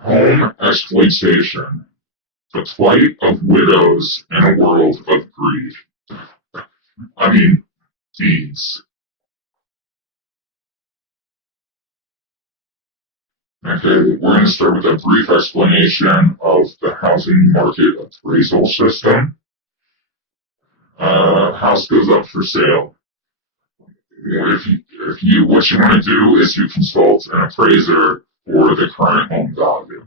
Home exploitation, the plight of widows in a world of greed. I mean, deeds. Okay, we're going to start with a brief explanation of the housing market appraisal system. House goes up for sale. What you want to do is you consult an appraiser for the current home value.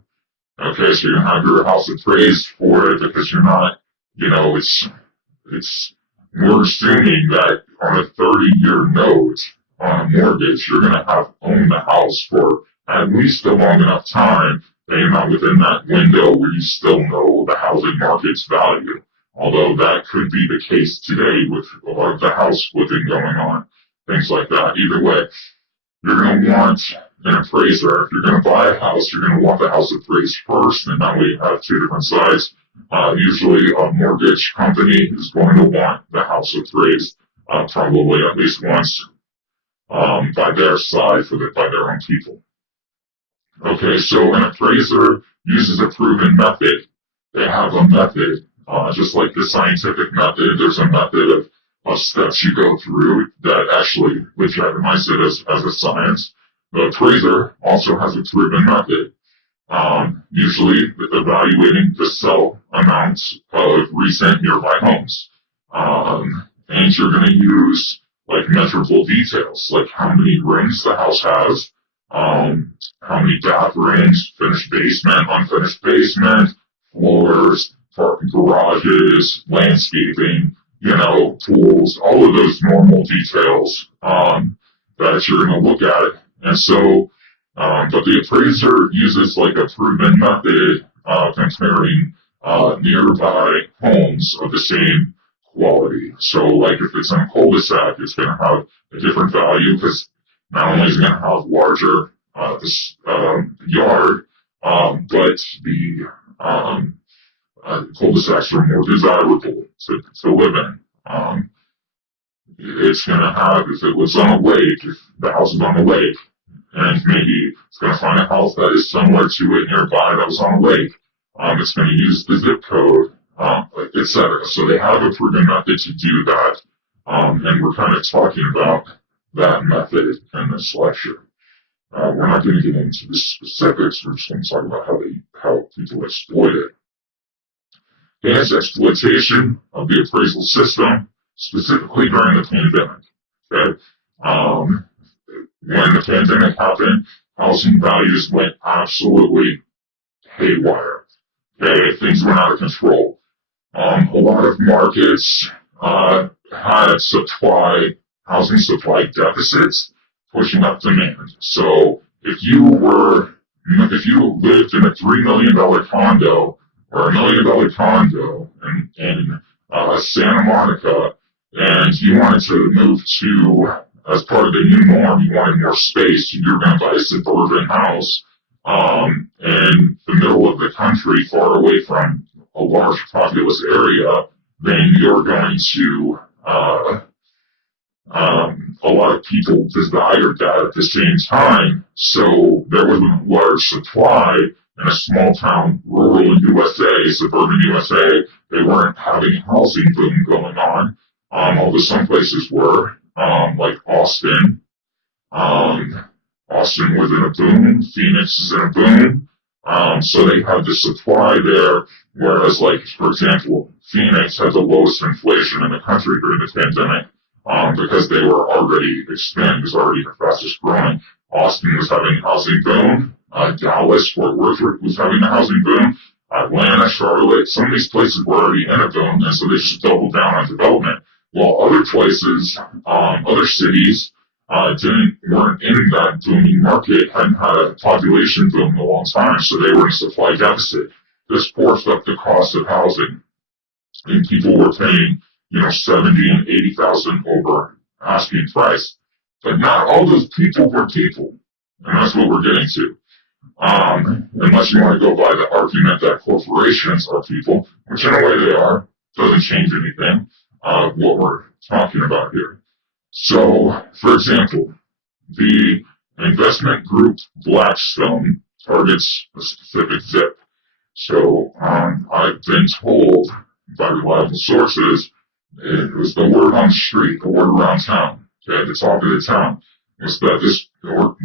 Okay, so you're gonna have your house appraised for it because you're not, we're assuming that on a 30-year note on a mortgage, you're gonna have owned the house for at least a long enough time that you're not within that window where you still know the housing market's value. Although that could be the case today with a lot of the house flipping going on, things like that. Either way, you're going to want an appraiser. If you're going to buy a house, you're going to want the house appraised first, and that way you have two different sides. Usually a mortgage company is going to want the house appraised probably at least once by their side by their own people. Okay, so an appraiser uses a proven method. They have a method, just like the scientific method. There's a method of steps you go through that actually legitimize it as a science. The appraiser also has a proven method, usually evaluating the sell amounts of recent nearby homes. And you're going to use like measurable details, like how many rooms the house has, how many bathrooms, finished basement, unfinished basement, floors, parking garages, landscaping, pools, all of those normal details that you're going to look at. And so, but the appraiser uses like a proven method comparing nearby homes of the same quality. So like if it's in a cul-de-sac, it's going to have a different value because not only is it going to have larger yard, but the cul-de-sacs are more desirable to live in. It's going to have, if it was on a lake, if the house is on a lake, and maybe it's going to find a house that is similar to it nearby that was on a lake, it's going to use the zip code, etc. So they have a proven method to do that, and we're kind of talking about that method in this lecture. We're not going to get into the specifics. We're just going to talk about how people exploit it. Hence, exploitation of the appraisal system, specifically during the pandemic. Okay, when the pandemic happened, housing values went absolutely haywire. Okay, things went out of control. A lot of markets had housing supply deficits, pushing up demand. So if you lived in a $3 million condo or $1 million condo in Santa Monica, and you wanted to move to, as part of the new norm, you wanted more space, you're going to buy a suburban house in the middle of the country, far away from a large populous area, then you're going to a lot of people desired that at the same time, so there was a large supply in a small town, rural USA, suburban USA. They weren't having a housing boom going on, although some places were, like Austin. Austin was in a boom, Phoenix is in a boom, so they had the supply there, whereas, like, for example, Phoenix had the lowest inflation in the country during the pandemic, because they were already expanding, was already the fastest growing. Austin was having a housing boom. Dallas, Fort Worth was having a housing boom. Atlanta, Charlotte, some of these places were already in a boom, and so they just doubled down on development. While other places, other cities, weren't in that booming market, hadn't had a population boom in a long time, so they were in a supply deficit. This forced up the cost of housing, and people were paying 70 and 80,000 over asking price. But not all those people were people. And that's what we're getting to. Unless you want to go by the argument that corporations are people, which in a way they are, doesn't change anything, what we're talking about here. So, for example, the investment group Blackstone targets a specific zip. So I've been told by reliable sources, it was the word on the street, the word around town, okay, the talk of the town, was that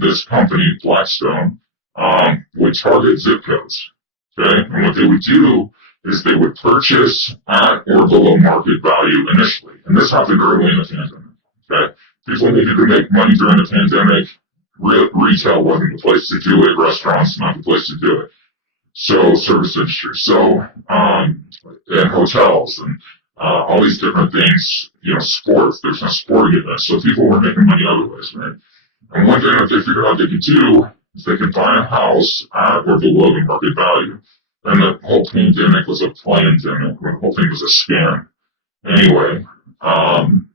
this company, Blackstone, would target zip codes. Okay, and what they would do is they would purchase at or below market value initially, and this happened early in the pandemic. Okay, people needed to make money during the pandemic. Retail wasn't the place to do it. Restaurants not the place to do it. So service industry, and hotels and all these different things. Sports. There's no sporting events, so people were making money other ways, right? And one thing that they figured out they could do is they could buy a house at or below the market value. And the whole pandemic was a pandemic. The whole thing was a scam. Anyway, and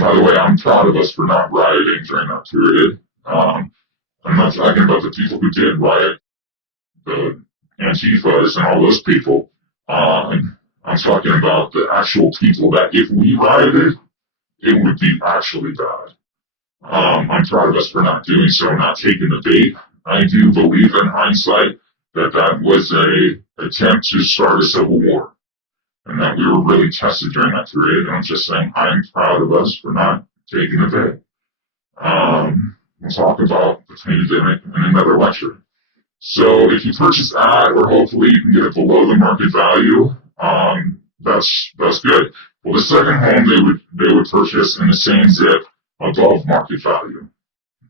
by the way, I'm proud of us for not rioting during that period. I'm not talking about the people who did riot, the Antifas and all those people. I'm talking about the actual people that if we rioted, it would be actually bad. I'm proud of us for not doing so, not taking the bait. I do believe in hindsight that was a attempt to start a civil war, and that we were really tested during that period. And I'm just saying I'm proud of us for not taking the bait. We'll talk about the pandemic in another lecture. So if you purchase at, or hopefully you can get it below the market value, that's good. Well, the second home they would purchase in the same zip above market value,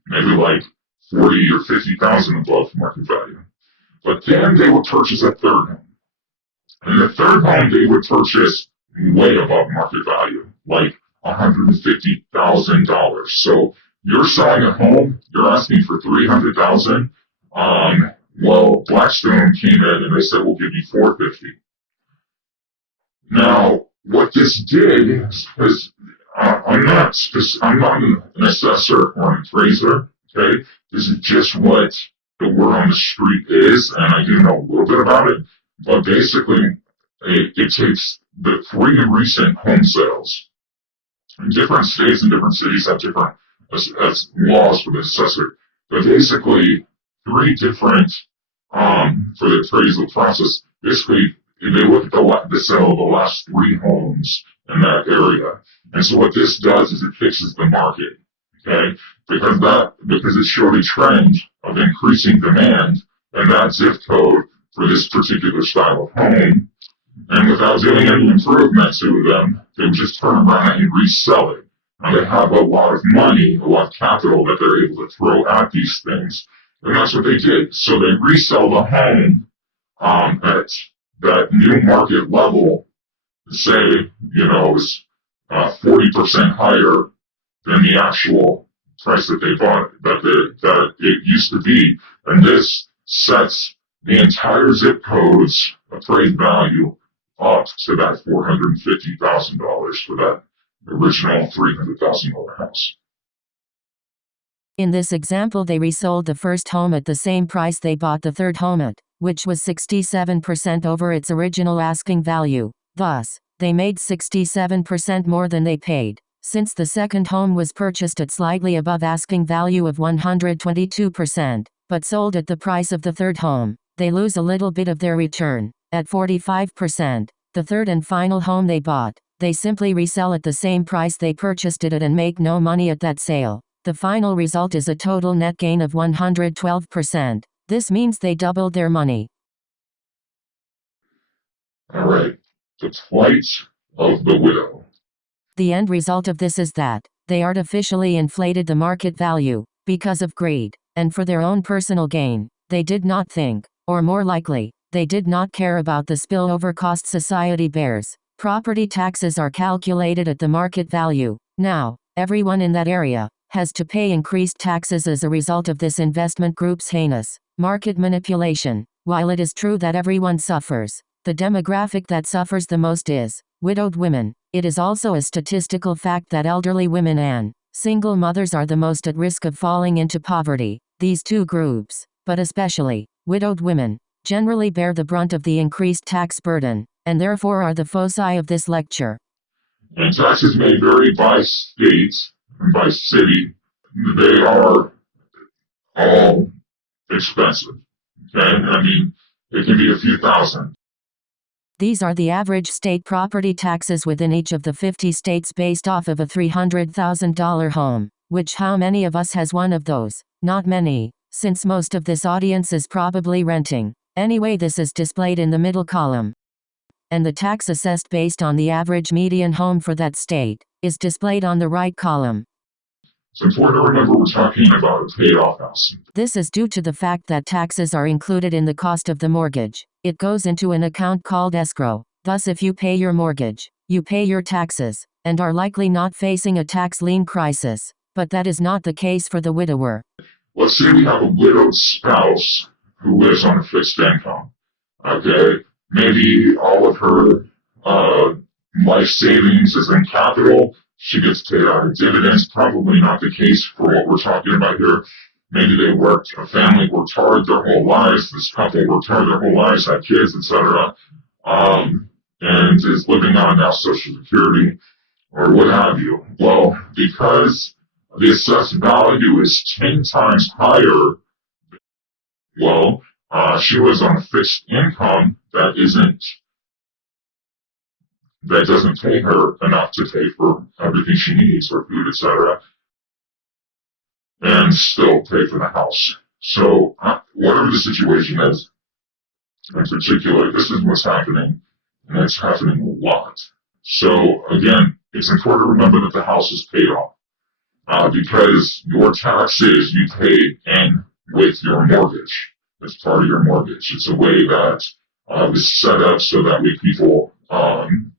maybe like 40 or 50,000 above market value. But then they would purchase a third home, and the third home they would purchase way above market value, like $150,000. So you're selling a home, you're asking for $300,000. Well, Blackstone came in and they said, we'll give you $450,000. Now, what this did is, I'm not an assessor or an appraiser, okay? This is just what the word on the street is, and I do know a little bit about it, but basically, it takes the 3 recent home sales. Different states and different cities have different laws for the assessor, but basically, 3 different, for the appraisal process, basically, they look at the sale of the last 3 homes in that area. And so what this does is it fixes the market, okay? Because it showed a trend of increasing demand in that zip code for this particular style of home. And without doing any improvements to them, they would just turn around and resell it. Now they have a lot of money, a lot of capital that they're able to throw at these things. And that's what they did. So they resell the home at that new market level, say, is 40% higher than the actual price that they bought, that it used to be. And this sets the entire zip code's appraised value up to that $450,000 for that original $300,000 house. In this example, they resold the first home at the same price they bought the third home at, which was 67% over its original asking value. Thus, they made 67% more than they paid. Since the second home was purchased at slightly above asking value of 122%, but sold at the price of the third home, they lose a little bit of their return, at 45%. The third and final home they bought, they simply resell at the same price they purchased it at and make no money at that sale. The final result is a total net gain of 112%. This means they doubled their money. All right, the plight of the widow. The end result of this is that they artificially inflated the market value because of greed, and for their own personal gain. They did not think, or more likely, they did not care about the spillover cost society bears. Property taxes are calculated at the market value. Now, everyone in that area has to pay increased taxes as a result of this investment group's heinous market manipulation. While it is true that everyone suffers, the demographic that suffers the most is widowed women. It is also a statistical fact that elderly women and single mothers are the most at risk of falling into poverty. These two groups, but especially widowed women, generally bear the brunt of the increased tax burden, and therefore are the foci of this lecture. And taxes may vary by state and by city. They are all expensive. Okay, I mean, it can be a few thousand. These are the average state property taxes within each of the 50 states based off of a $300,000 home, which how many of us has one of those? Not many, since most of this audience is probably renting. Anyway, this is displayed in the middle column. And the tax assessed based on the average median home for that state is displayed on the right column. It's important to remember we're talking about a paid-off house. This is due to the fact that taxes are included in the cost of the mortgage. It goes into an account called escrow. Thus, if you pay your mortgage, you pay your taxes, and are likely not facing a tax lien crisis. But that is not the case for the widower. Let's say we have a widowed spouse who lives on a fixed income. Okay, maybe all of her life savings is in capital. She gets paid out of dividends. Probably not the case for what we're talking about here. Maybe a family worked hard their whole lives. This couple worked hard their whole lives, had kids, etc. And is living on now Social Security or what have you. Well, because the assessed value is 10 times higher, well, she was on a fixed income that doesn't pay her enough to pay for everything she needs, for food, etc., and still pay for the house. So, whatever the situation is, in particular, this is what's happening, and it's happening a lot. So, again, it's important to remember that the house is paid off, because your taxes you pay in with your mortgage. It's part of your mortgage. It's a way that was set up so that way people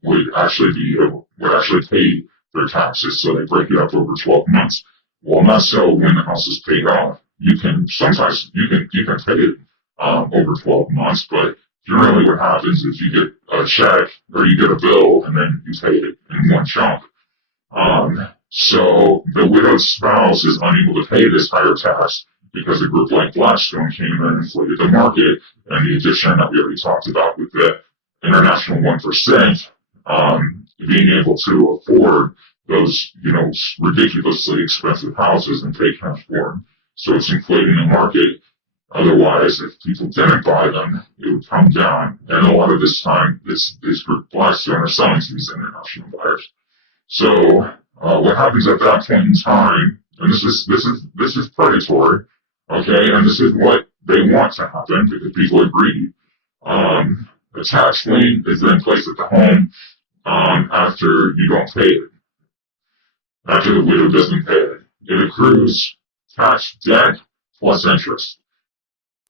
would actually pay their taxes. So they break it up over 12 months. Well, not so when the house is paid off. Sometimes you can pay it over 12 months, but generally what happens is you get a check or you get a bill and then you pay it in one chunk. So the widowed spouse is unable to pay this higher tax because a group like Blackstone came in and inflated the market, and the addition that we already talked about with the international 1%, being able to afford those, ridiculously expensive houses and pay cash for them. So it's inflating the market. Otherwise, if people didn't buy them, it would come down. And a lot of this time, this group Blackstone are selling to these international buyers. So what happens at that point in time, and this is predatory, okay, and this is what they want to happen because people are greedy. The tax lien is then placed at the home after you don't pay it, after the widow doesn't pay it. It accrues tax debt plus interest.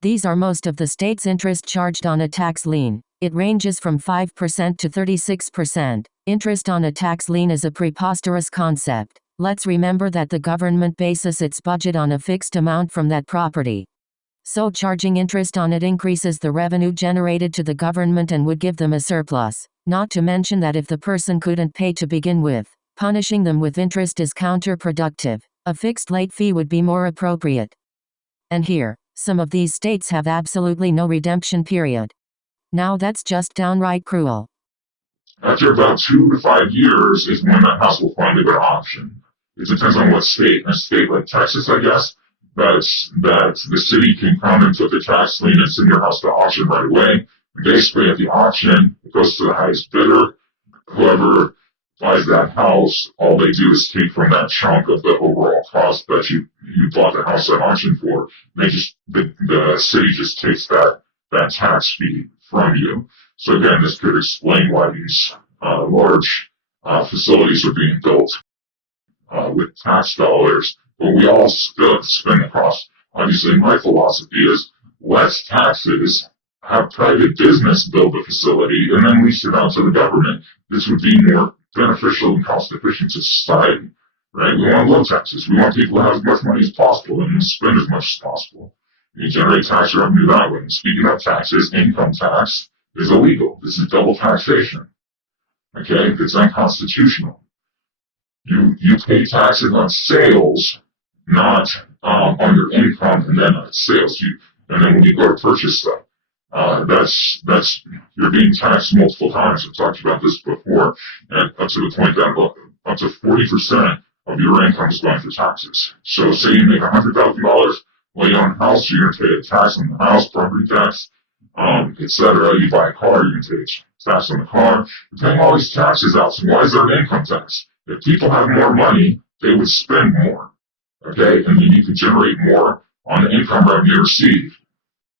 These are most of the state's interest charged on a tax lien. It ranges from 5% to 36%. Interest on a tax lien is a preposterous concept. Let's remember that the government bases its budget on a fixed amount from that property. So charging interest on it increases the revenue generated to the government and would give them a surplus. Not to mention that if the person couldn't pay to begin with, punishing them with interest is counterproductive. A fixed late fee would be more appropriate. And here, some of these states have absolutely no redemption period. Now that's just downright cruel. After about 2 to 5 years is when that house will finally go to auction. It depends on what state. In a state like Texas, I guess, that the city can come and put the tax lien and send your house to auction right away. Basically, at the auction, it goes to the highest bidder. Whoever buys that house, all they do is take from that chunk of the overall cost that you bought the house at auction for. The city just takes that tax fee from you. So again, this could explain why these large facilities are being built with tax dollars, but we all still spend the cost. Obviously, my philosophy is less taxes, have private business build the facility, and then lease it out to the government. This would be more beneficial and cost efficient to society, right? We want low taxes. We want people to have as much money as possible and spend as much as possible. You generate tax revenue that way. And speaking of taxes, income tax is illegal. This is double taxation. Okay? It's unconstitutional. You pay taxes on sales, not on your income and then on sales. And then when you go to purchase stuff, you're being taxed multiple times. I've talked about this before, and up to the point that up to 40% of your income is going for taxes. So say you make $100,000, Well, you own a house, you're going to pay a tax on the house, property tax, etc. You buy a car, you're going to pay a tax on the car. You're paying all these taxes out. So why is there an income tax? If people have more money, they would spend more. Okay, and then you could generate more on the income revenue received.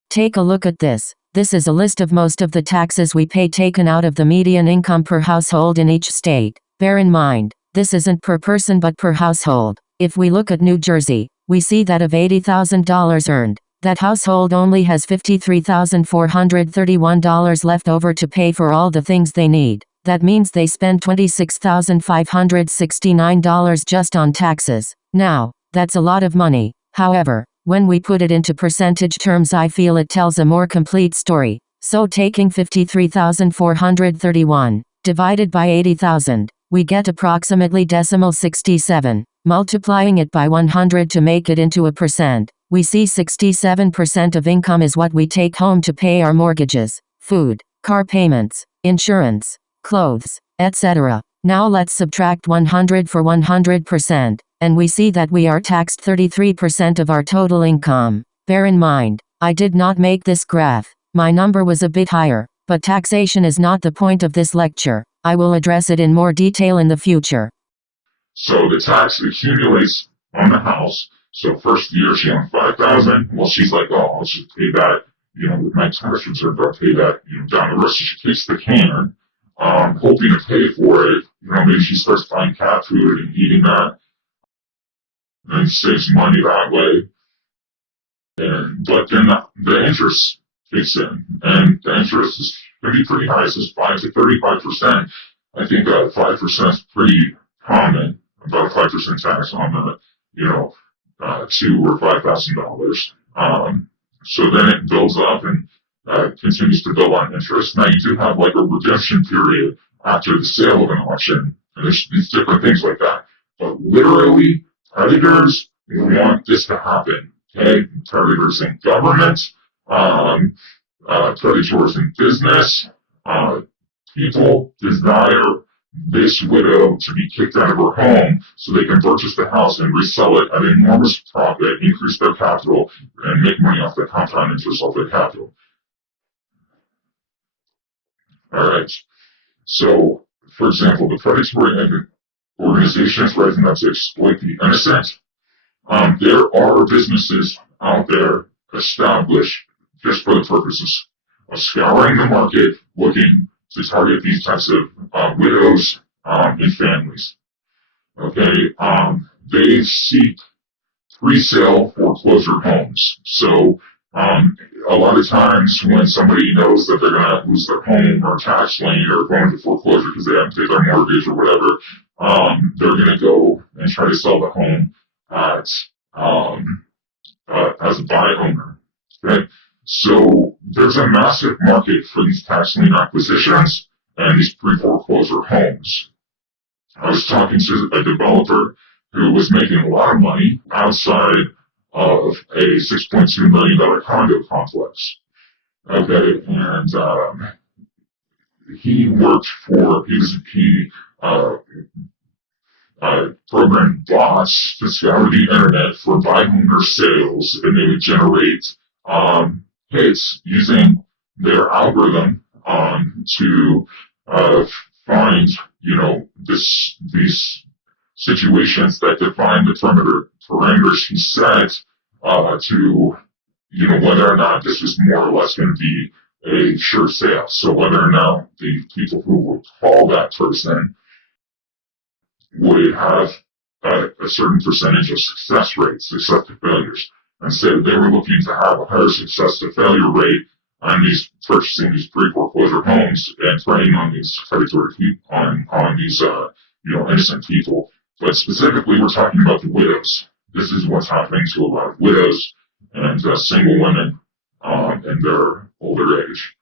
Take a look at this. This is a list of most of the taxes we pay taken out of the median income per household in each state. Bear in mind, this isn't per person but per household. If we look at New Jersey, we see that of $80,000 earned, that household only has $53,431 left over to pay for all the things they need. That means they spend $26,569 just on taxes. Now, that's a lot of money. However, when we put it into percentage terms, I feel it tells a more complete story. So taking 53,431 divided by 80,000, we get approximately decimal 67. Multiplying it by 100 to make it into a percent, we see 67% of income is what we take home to pay our mortgages, food, car payments, insurance, clothes, etc. Now let's subtract 100 for 100%, and we see that we are taxed 33% of our total income. Bear in mind, I did not make this graph. My number was a bit higher, but taxation is not the point of this lecture. I will address it in more detail in the future. So the tax accumulates on the house. So first year she owned $5,000. Well, she's like, oh, I'll just pay that, with my tax return, I'll pay that, down the road. So she kicks the can, hoping to pay for it. Maybe she starts buying cat food and eating that, and saves money that way. But then the interest kicks in, and the interest is going to be pretty high. It says 5 to 35%. I think 5% is pretty common, about a 5% tax on the, $2,000 or $5,000. So then it builds up and continues to build on interest. Now you do have like a redemption period after the sale of an auction, and there's these different things like that. But literally, predators want this to happen. Okay, predators in government, predators in business, people desire this widow to be kicked out of her home so they can purchase the house and resell it at an enormous profit, increase their capital, and make money off the compound interest of their capital. All right. So, for example, the predatory organizations, right, and that's exploit the innocent. There are businesses out there established just for the purposes of scouring the market, looking to target these types of widows and families. Okay, they seek resale foreclosure homes. So a lot of times when somebody knows that they're going to lose their home or tax lien or go into foreclosure because they haven't paid their mortgage or whatever, they're going to go and try to sell the home as a buy owner. Okay? So there's a massive market for these tax lien acquisitions and these pre-foreclosure homes. I was talking to a developer who was making a lot of money outside of a $6.2 million condo complex. Okay, and he worked for, he programmed bots to scour the internet for buy owner sales, and they would generate hits using their algorithm to find, these situations that define the parameters he set to, whether or not this was more or less going to be a sure sale. So whether or not the people who would call that person would have a certain percentage of success rates, success to failures. And so they were looking to have a higher success to failure rate on these purchasing these pre-foreclosure homes and preying on these predatory people, on these innocent people. But specifically, we're talking about the widows. This is what's happening to a lot of widows and single women in their older age.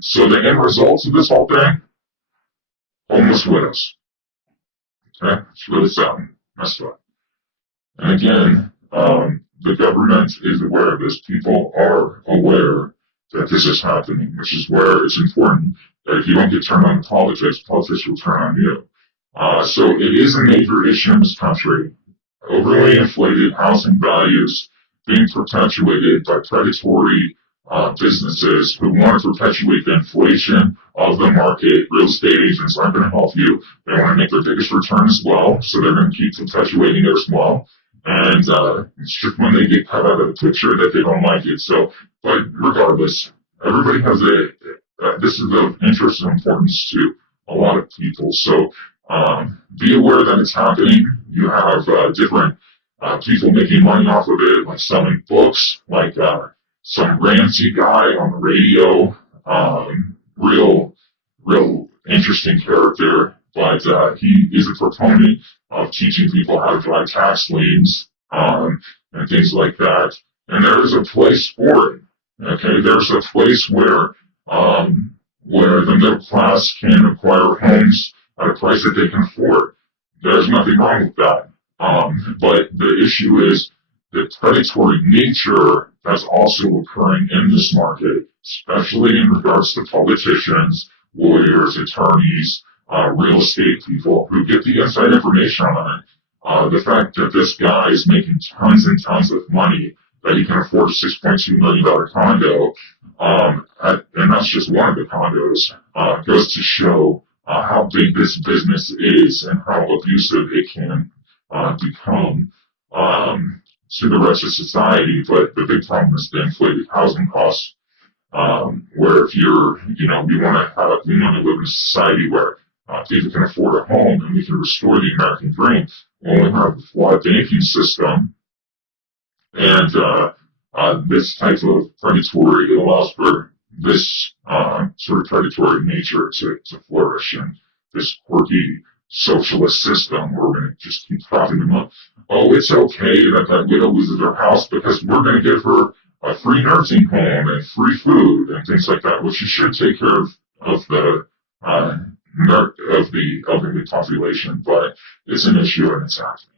So the end results of this whole thing, homeless widows. Okay, it's really sad, messed up. And again, the government is aware of this. People are aware that this is happening, which is where it's important that if you don't get turned on to politics, politics will turn on you. So it is a major issue in this country. overly inflated housing values being perpetuated by predatory businesses who want to perpetuate the inflation of the market. Real estate agents aren't going to help you. They want to make their biggest return as well, so they're going to keep perpetuating it as well. And it's just when they get cut out of the picture that they don't like it. So, but regardless, everybody has this is of interest and importance to a lot of people. So be aware that it's happening. You have different people making money off of it, like selling books, like some Ramsey guy on the radio, real interesting character, but he is a proponent of teaching people how to drive tax liens and things like that. And there is a place for it. Okay, there's a place where the middle class can acquire homes at a price that they can afford. There's nothing wrong with that. But the issue is the predatory nature that's also occurring in this market, especially in regards to politicians, lawyers, attorneys, real estate people who get the inside information on it. The fact that this guy is making tons and tons of money, that he can afford a $6.2 million condo, and that's just one of the condos, goes to show how big this business is and how abusive it can become to the rest of society. But the big problem is the inflated housing costs, where if we want to live in a society where people can afford a home and we can restore the American dream. When we have a flawed banking system and this type of predatory, it allows for this sort of predatory nature to flourish, and this quirky socialist system where we're going to just keep propping them up. Oh, it's okay that widow loses her house because we're going to give her a free nursing home and free food and things like that, which you should take care of the elderly population, but it's an issue and it's happening.